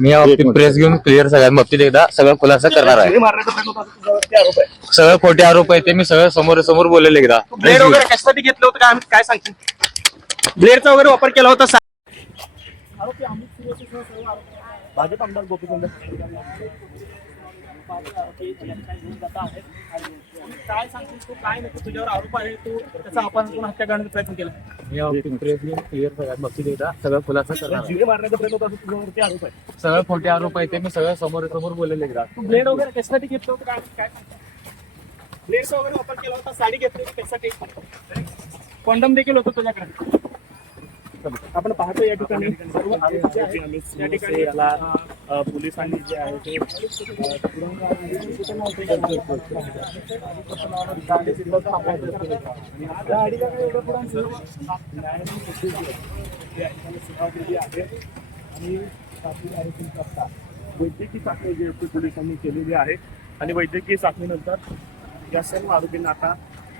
मी याबाबतीत प्रेस घेऊन क्लिअर सगळ्यां बाबतीत एकदा सगळं खुलासा करणार आहे. सगळं खोटे आरोप आहे ते मी सगळं समोर समोर बोललेले एकदा. ब्लेड वगैरे कशासाठी घेतलं होतं काय सांगतील? ब्लेडचा वगैरे वापर केला होता. भाजप आमदार गोपीचंद काय सांगतील तू? काय नको तुझ्यावर आरोप आहे, तू त्याचा अपहरण करून हत्या करण्याचा प्रयत्न केला. मी याबाबतीत प्रेस घेऊन क्लिअर सगळ्यां बाबतीत एकदा सगळं खुलासा करणार आहे. जिवे मारण्याचा प्रयत्न होता तुझ्यावरती आरोप आहे. सगळं खोटे आरोप आहे ते मी सगळं समोर समोर बोललेले एकदा. तू ब्लेड वगैरे कशासाठी घेतलं होतं काय ब्लेडचा वगैरे वापर केला होता. साडी घेतली होती कशासाठी? कॉन्डम देखील होतं तुझ्याकडे. आपण पाहतो या ठिकाणी सर्व आरोपी जे आहेत, या ठिकाणी याला पोलिसांनी जे आहे ते वैद्यकीय चाचणी जी आहे पोलिसांनी केलेली आहे आणि वैद्यकीय चाचणीनंतर या सर्व आरोपींना आता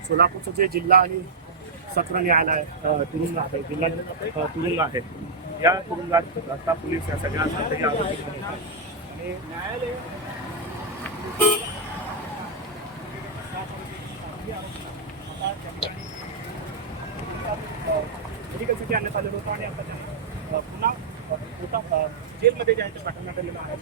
सोलापूरचं जे जिल्हा आणि सत्र न्यायालय तुरुंग आहे, जिल्हा तुरुंग आहे, या तुरुंगात आता पोलीस या सगळ्यांना आरोपी आणि न्यायालय मेडिकलसाठी आणण्यात आलेलं होतं आणि आता पुन्हा जेलमध्ये जे आहे ते पाठवण्यात आलेलं आहे.